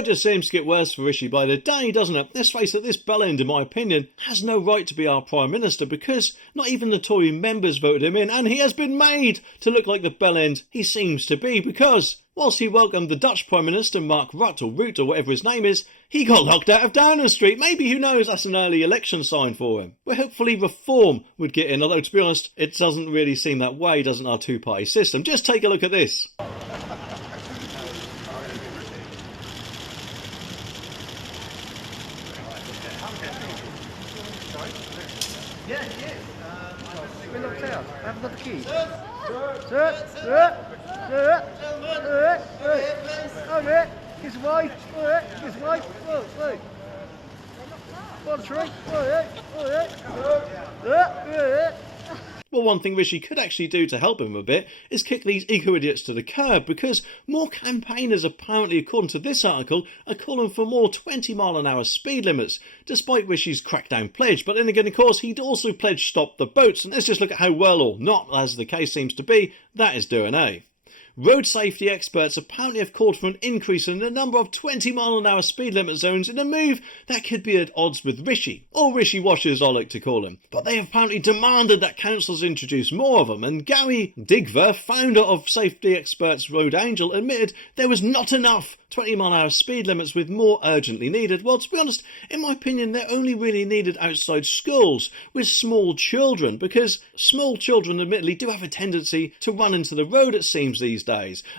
Well, it just seems to get worse for Rishi by the day, doesn't it? Let's face it, this bellend, in my opinion, has no right to be our Prime Minister because not even the Tory members voted him in, and he has been made to look like the bellend he seems to be because whilst he welcomed the Dutch Prime Minister Mark Rutte or whatever his name is, he got locked out of Downing Street. Maybe, who knows, that's an early election sign for him. Where hopefully reform would get in, although to be honest, it doesn't really seem that way, doesn't our two-party system? Just take a look at this. Yeah, we're locked out. I haven't got the key. Sir. Okay. His wife. Look. One tree. Well, one thing Rishi could actually do to help him a bit is kick these eco-idiots to the curb, because more campaigners apparently, according to this article, are calling for more 20-mile-an-hour speed limits, despite Rishi's crackdown pledge. But then again, of course, he'd also pledged stop the boats, and let's just look at how well, or not, as the case seems to be, that is doing, eh? Road safety experts apparently have called for an increase in the number of 20-mile-an-hour speed limit zones in a move that could be at odds with Rishi, or Rishi Washers I like to call him. But they have apparently demanded that councils introduce more of them, and Gary Digver, founder of safety experts Road Angel, admitted there was not enough 20-mile-an-hour speed limits with more urgently needed. Well, to be honest, in my opinion, they're only really needed outside schools with small children, because small children admittedly do have a tendency to run into the road, it seems, these days.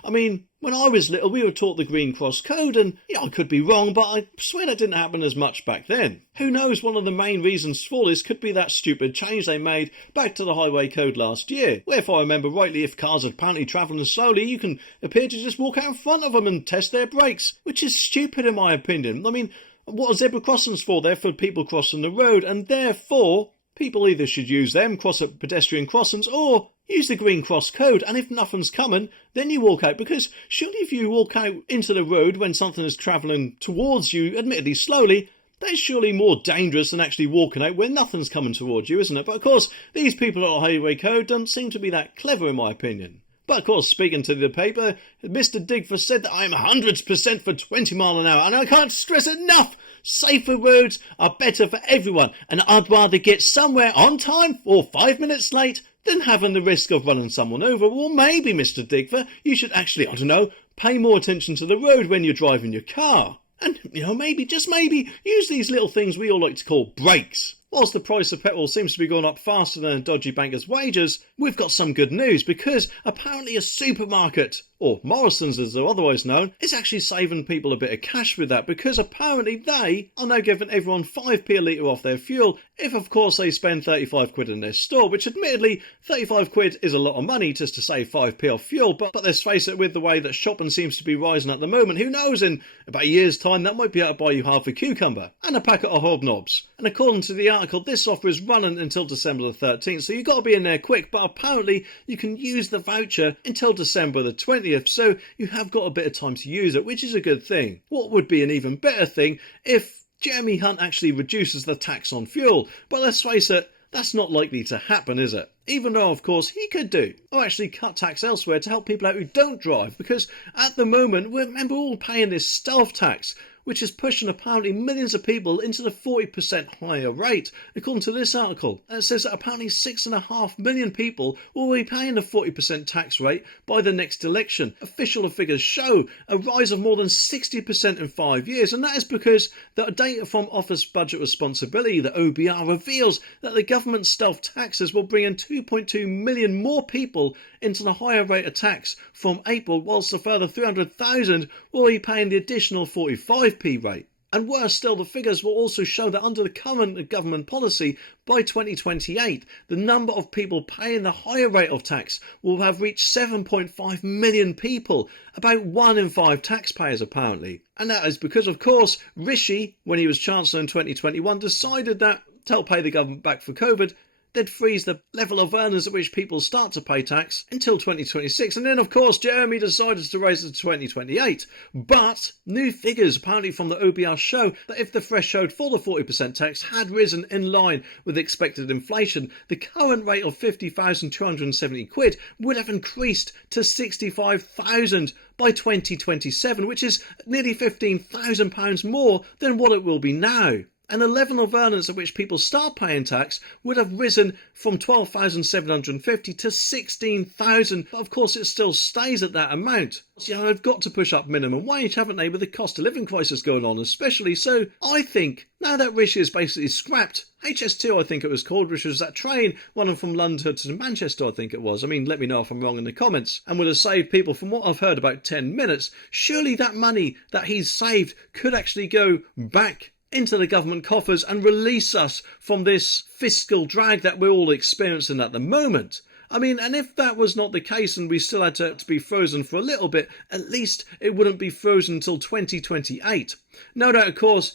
I mean, when I was little, we were taught the Green Cross Code, and I could be wrong, but I swear that didn't happen as much back then. Who knows, one of the main reasons for this could be that stupid change they made back to the Highway Code last year, where if I remember rightly, if cars are apparently travelling slowly, you can appear to just walk out in front of them and test their brakes, which is stupid in my opinion. I mean, what are zebra crossings for? They're for people crossing the road, and therefore people either should use them, cross at pedestrian crossings, or use the Green Cross Code, and if nothing's coming, then you walk out, because surely if you walk out into the road when something is travelling towards you, admittedly slowly, that's surely more dangerous than actually walking out when nothing's coming towards you, isn't it? But of course, these people at the Highway Code don't seem to be that clever in my opinion. But of course, speaking to the paper, Mr. Digfer said that I'm 100% for 20 mile an hour, and I can't stress enough, safer roads are better for everyone, and I'd rather get somewhere on time or 5 minutes late than having the risk of running someone over. Or maybe, Mr. Digfer, you should actually, I don't know, pay more attention to the road when you're driving your car. And, maybe, just maybe, use these little things we all like to call brakes. Whilst the price of petrol seems to be going up faster than a dodgy banker's wages, we've got some good news, because apparently a supermarket, or Morrison's as they're otherwise known, is actually saving people a bit of cash with that, because apparently they are now giving everyone 5p a litre off their fuel, if of course they spend 35 quid in their store, which admittedly 35 quid is a lot of money just to save 5p off fuel, but let's face it, with the way that shopping seems to be rising at the moment, who knows, in about a year's time that might be able to buy you half a cucumber and a packet of hobnobs. And according to the article, this offer is running until December the 13th, so you've got to be in there quick, but apparently you can use the voucher until December the 20th, so you have got a bit of time to use it, which is a good thing. What would be an even better thing if Jeremy Hunt actually reduces the tax on fuel? But let's face it, that's not likely to happen, is it? Even though, of course, he could do, or actually cut tax elsewhere to help people out who don't drive, because at the moment, remember, we're all paying this stealth tax, which is pushing apparently millions of people into the 40% higher rate. According to this article, it says that apparently 6.5 million people will be paying the 40% tax rate by the next election. Official figures show a rise of more than 60% in 5 years, and that is because the data from Office Budget Responsibility, the OBR, reveals that the government's stealth taxes will bring in 2.2 million more people into the higher rate of tax from April, whilst a further 300,000 will be paying the additional 45p rate. And worse still, the figures will also show that under the current government policy, by 2028, the number of people paying the higher rate of tax will have reached 7.5 million people, about 1 in 5 taxpayers apparently. And that is because, of course, Rishi, when he was Chancellor in 2021, decided that to help pay the government back for COVID, they'd freeze the level of earnings at which people start to pay tax until 2026. And then, of course, Jeremy decided to raise it to 2028. But new figures apparently from the OBR show that if the threshold for the 40% tax had risen in line with expected inflation, the current rate of £50,270 would have increased to 65,000 by 2027, which is nearly £15,000 more than what it will be now. And the level of earnings at which people start paying tax would have risen from 12,750 to 16,000. But of course, it still stays at that amount. So, they've got to push up minimum wage, haven't they, with the cost of living crisis going on, especially. So I think now that Rishi has basically scrapped HS2, I think it was called, which was that train running from London to Manchester, I think it was. I mean, let me know if I'm wrong in the comments. And would have saved people, from what I've heard, about 10 minutes. Surely that money that he's saved could actually go back into the government coffers and release us from this fiscal drag that we're all experiencing at the moment. I mean, and if that was not the case and we still had to be frozen for a little bit, at least it wouldn't be frozen until 2028. No doubt, of course,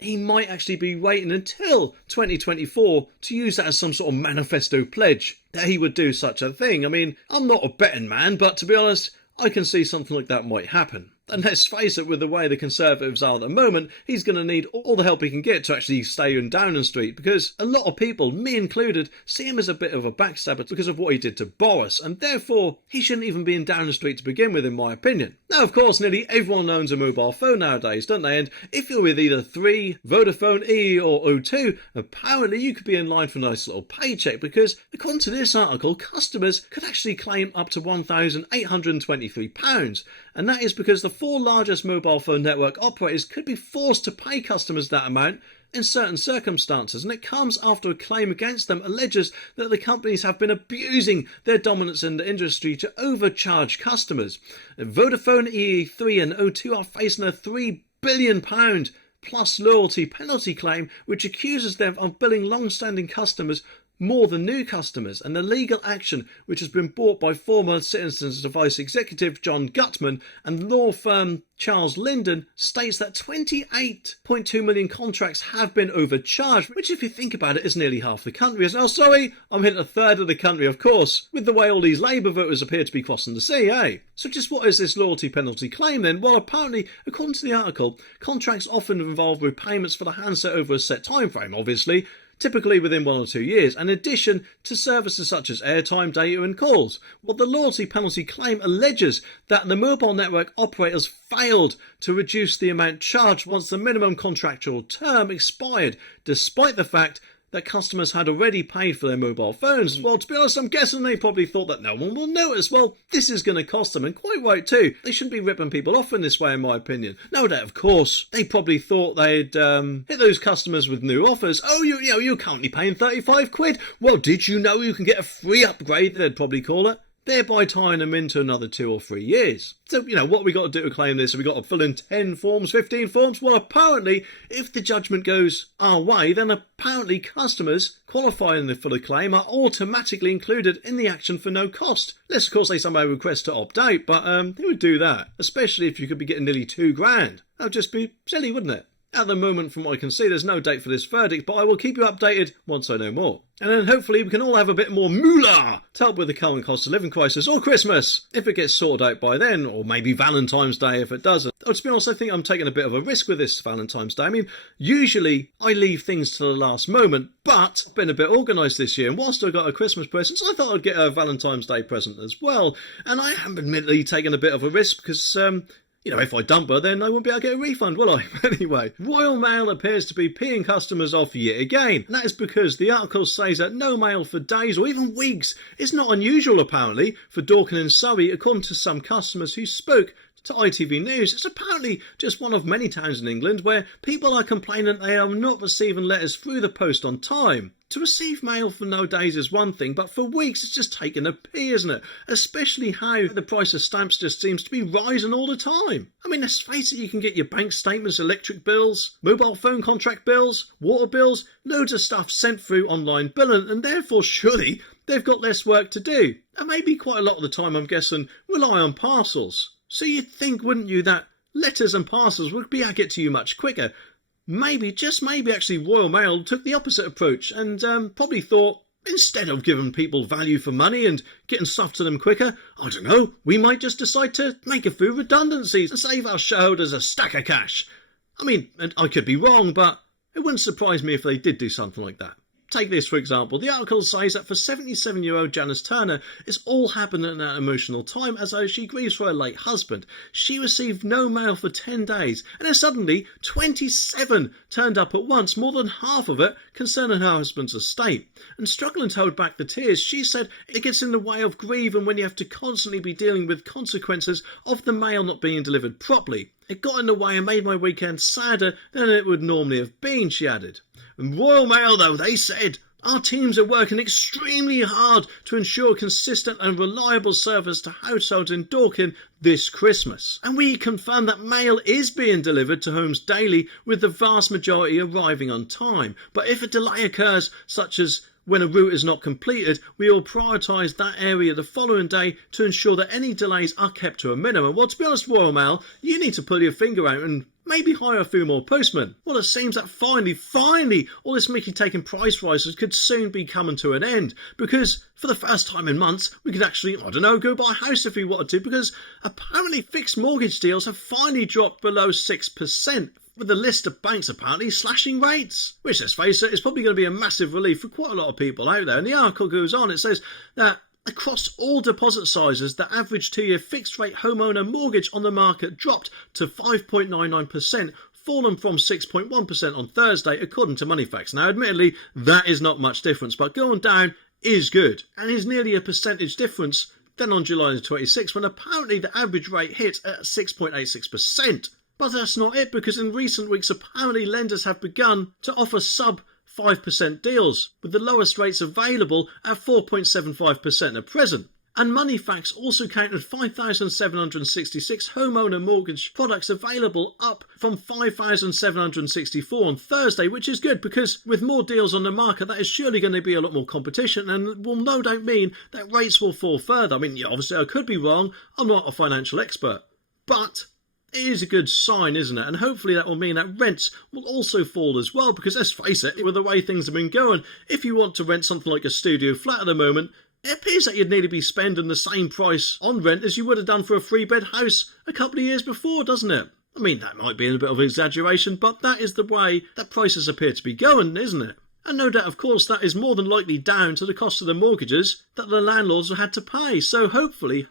he might actually be waiting until 2024 to use that as some sort of manifesto pledge that he would do such a thing. I mean, I'm not a betting man, but to be honest, I can see something like that might happen. And let's face it, with the way the Conservatives are at the moment, he's going to need all the help he can get to actually stay in Downing Street, because a lot of people, me included, see him as a bit of a backstabber because of what he did to Boris, and therefore he shouldn't even be in Downing Street to begin with, in my opinion. Now, of course, nearly everyone owns a mobile phone nowadays, don't they? And if you're with either 3, Vodafone, E or O2, apparently you could be in line for a nice little paycheck, because according to this article, customers could actually claim up to £1,823, and that is because the 4 largest mobile phone network operators could be forced to pay customers that amount in certain circumstances, and it comes after a claim against them alleges that the companies have been abusing their dominance in the industry to overcharge customers. Vodafone, EE3 and O2 are facing a £3 billion plus loyalty penalty claim, which accuses them of billing long-standing customers more than new customers, and the legal action, which has been brought by former Citizens Advice executive John Gutman and law firm Charles Linden, states that 28.2 million contracts have been overcharged, which, if you think about it, is nearly half the country. Oh, sorry, I'm hitting a third of the country, of course, with the way all these Labour voters appear to be crossing the sea, eh? So just what is this loyalty penalty claim then? Well, apparently, according to the article, contracts often involve repayments for the handset over a set time frame, obviously, typically within 1 or 2 years, in addition to services such as airtime, data and calls. Well, the loyalty penalty claim alleges that the mobile network operators failed to reduce the amount charged once the minimum contractual term expired, despite the fact that customers had already paid for their mobile phones. Well, to be honest, I'm guessing they probably thought that no one will notice. Well, this is going to cost them, and quite right too. They shouldn't be ripping people off in this way, in my opinion. No doubt, of course, they probably thought they'd hit those customers with new offers. Oh, you're currently paying £35. Well, did you know you can get a free upgrade, they'd probably call it, thereby tying them into another 2 or 3 years. So, what we got to do to claim this? Have we got to fill in 10 forms, 15 forms? Well, apparently, if the judgment goes our way, then apparently customers qualifying for the claim are automatically included in the action for no cost. Unless, of course, they somehow request to opt out, but who would do that? Especially if you could be getting nearly £2,000. That would just be silly, wouldn't it? At the moment, from what I can see, there's no date for this verdict, but I will keep you updated once I know more. And then hopefully we can all have a bit more moolah to help with the current cost of living crisis, or Christmas, if it gets sorted out by then, or maybe Valentine's Day if it doesn't. Oh, to be honest, I think I'm taking a bit of a risk with this Valentine's Day. I mean, usually I leave things to the last moment, but I've been a bit organised this year, and whilst I got a Christmas present, so I thought I'd get a Valentine's Day present as well. And I am admittedly taking a bit of a risk because, if I dump her, then I won't be able to get a refund, will I? Anyway, Royal Mail appears to be peeing customers off yet again. And that is because the article says that no mail for days or even weeks is not unusual, apparently, for Dorking and Surrey, according to some customers who spoke to ITV News. It's apparently just one of many towns in England where people are complaining they are not receiving letters through the post on time. To receive mail for no days is one thing, but for weeks it's just taking a pee, isn't it? Especially how the price of stamps just seems to be rising all the time. I mean, let's face it, you can get your bank statements, electric bills, mobile phone contract bills, water bills, loads of stuff sent through online billing, and therefore surely they've got less work to do. And maybe quite a lot of the time, I'm guessing, rely on parcels. So you'd think, wouldn't you, that letters and parcels would be able to get to you much quicker. Maybe, just maybe, actually, Royal Mail took the opposite approach and probably thought, Instead of giving people value for money and getting stuff to them quicker, I don't know, we might just decide to make a few redundancies and save our shareholders a stack of cash. I mean, and I could be wrong, but it wouldn't surprise me if they did do something like that. Take this, for example. The article says that for 77-year-old Janice Turner, it's all happened at an emotional time as though she grieves for her late husband. She received no mail for 10 days, and then suddenly 27 turned up at once, more than half of it concerning her husband's estate. And struggling to hold back the tears, she said it gets in the way of grieving when you have to constantly be dealing with consequences of the mail not being delivered properly. It got in the way and made my weekend sadder than it would normally have been, she added. And Royal Mail, though, they said, our teams are working extremely hard to ensure consistent and reliable service to households in Dorking this Christmas. And we confirm that mail is being delivered to homes daily, with the vast majority arriving on time. But if a delay occurs, such as when a route is not completed, we will prioritise that area the following day to ensure that any delays are kept to a minimum. Well, to be honest, Royal Mail, you need to pull your finger out and maybe hire a few more postmen. Well, it seems that finally, all this Mickey-taking price rises could soon be coming to an end, because for the first time in months, we could actually, I don't know, go buy a house if we wanted to, because apparently fixed mortgage deals have finally dropped below 6%. With the list of banks apparently slashing rates, which, let's face it, is probably going to be a massive relief for quite a lot of people out there. And the article goes on, it says that across all deposit sizes, the average 2-year fixed rate homeowner mortgage on the market dropped to 5.99%, fallen from 6.1% on Thursday, according to Moneyfacts. Now, admittedly, that is not much difference, but going down is good, and is nearly a percentage difference than on July the 26th, when apparently the average rate hit at 6.86%. But that's not it, because in recent weeks apparently lenders have begun to offer sub 5% deals, with the lowest rates available at 4.75% at present. And Moneyfacts also counted 5,766 homeowner mortgage products available, up from 5,764 on Thursday, which is good, because with more deals on the market, that is surely going to be a lot more competition, and will no doubt mean that rates will fall further. I mean, obviously I could be wrong, I'm not a financial expert, but it is a good sign, isn't it? And hopefully that will mean that rents will also fall as well, because let's face it, with the way things have been going, if you want to rent something like a studio flat at the moment, it appears that you'd nearly be spending the same price on rent as you would have done for a 3-bed house a couple of years before, doesn't it? I mean, that might be a bit of an exaggeration, but that is the way that prices appear to be going, isn't it? And no doubt, of course, that is more than likely down to the cost of the mortgages that the landlords have had to pay. So hopefully,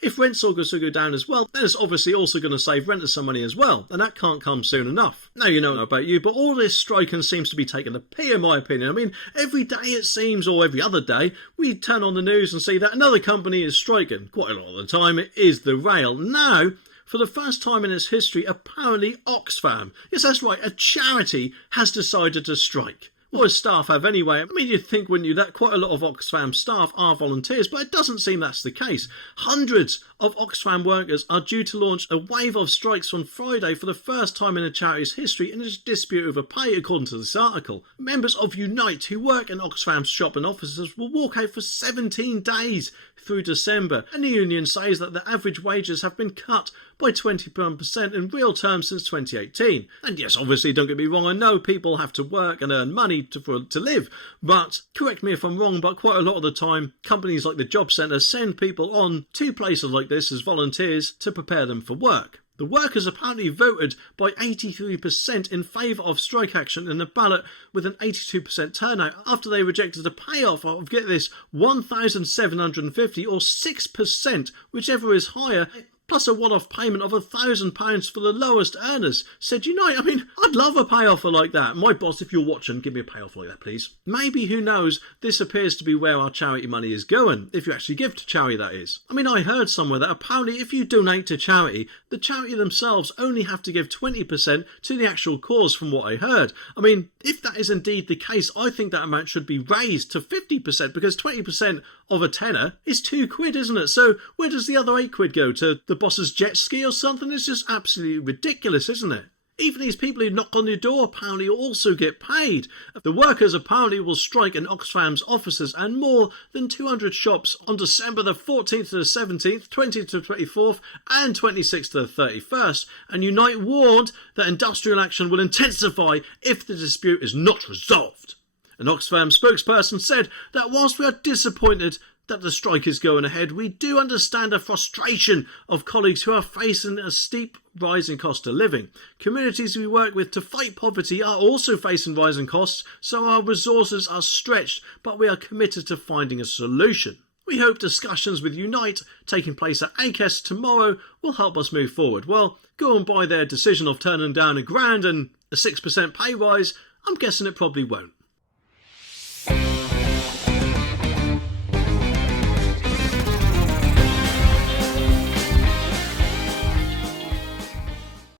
if rents all go down as well, then it's obviously also going to save renters some money as well, and that can't come soon enough. Now, you know about you, but all this striking seems to be taking the pee, in my opinion. I mean, every day it seems, or every other day, we turn on the news and see that another company is striking. Quite a lot of the time it is the rail. Now, for the first time in its history, apparently Oxfam, yes, that's right, a charity, has decided to strike. Well, as staff have anyway. I mean, you'd think, wouldn't you, that quite a lot of Oxfam staff are volunteers, but it doesn't seem that's the case. Hundreds of Oxfam workers are due to launch a wave of strikes on Friday for the first time in the charity's history in a dispute over pay, according to this article. Members of Unite, who work in Oxfam's shop and offices, will walk out for 17 days through December, and the union says that the average wages have been cut by 21% in real terms since 2018. And yes, obviously, don't get me wrong, I know people have to work and earn money to live, but correct me if I'm wrong, but quite a lot of the time, companies like the Job Centre send people on to places like this as volunteers to prepare them for work. The workers apparently voted by 83% in favour of strike action in the ballot, with an 82% turnout, after they rejected a payoff of, get this, $1,750 or 6%, whichever is higher, plus a one-off payment of £1,000 for the lowest earners, said Unite. I mean, I'd love a pay-offer like that. My boss, if you're watching, give me a pay-off like that, please. Maybe, who knows, this appears to be where our charity money is going, if you actually give to charity, that is. I mean, I heard somewhere that apparently if you donate to charity, the charity themselves only have to give 20% to the actual cause, from what I heard. I mean, if that is indeed the case, I think that amount should be raised to 50%, because 20% of a tenner is £2, isn't it? So where does the other £8 go? To the boss's jet ski or something? It's just absolutely ridiculous, isn't it? Even these people who knock on your door apparently also get paid. The workers apparently will strike in Oxfam's offices and more than 200 shops on December the 14th to the 17th, 20th to the 24th and 26th to the 31st. And Unite warned that industrial action will intensify if the dispute is not resolved. An Oxfam spokesperson said that whilst we are disappointed that the strike is going ahead, we do understand the frustration of colleagues who are facing a steep rise in cost of living. Communities we work with to fight poverty are also facing rising costs, so our resources are stretched, but we are committed to finding a solution. We hope discussions with Unite, taking place at ACES tomorrow, will help us move forward. Well, go on by their decision of turning down £1,000 and a 6% pay rise, I'm guessing it probably won't.